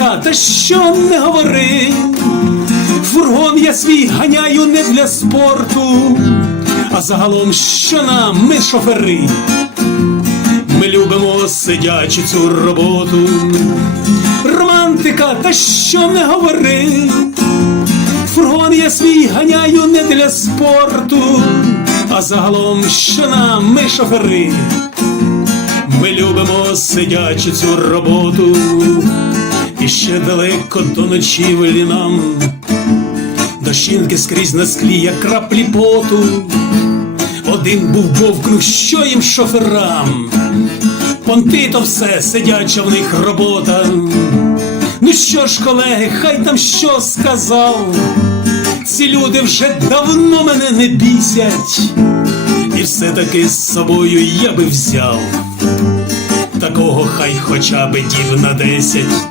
романтика, та що не говори. Фургон я свій ганяю не для спорту, а загалом що нам, ми шофери. Ми любимо сидячи цю роботу. Романтика, та що не говори. Фургон я свій ганяю не для спорту, а загалом що нам, ми шофери. Ми любимо сидячи цю роботу, ще далеко до ночівлі нам, дощинки скрізь на склі, як краплі поту. Один був вовк, що їм шоферам, понти то все, сидяча в них робота. Ну що ж, колеги, хай там що сказав. Ці люди вже давно мене не бісять, і все-таки з собою я би взяв. Такого хай хоча би дів на десять.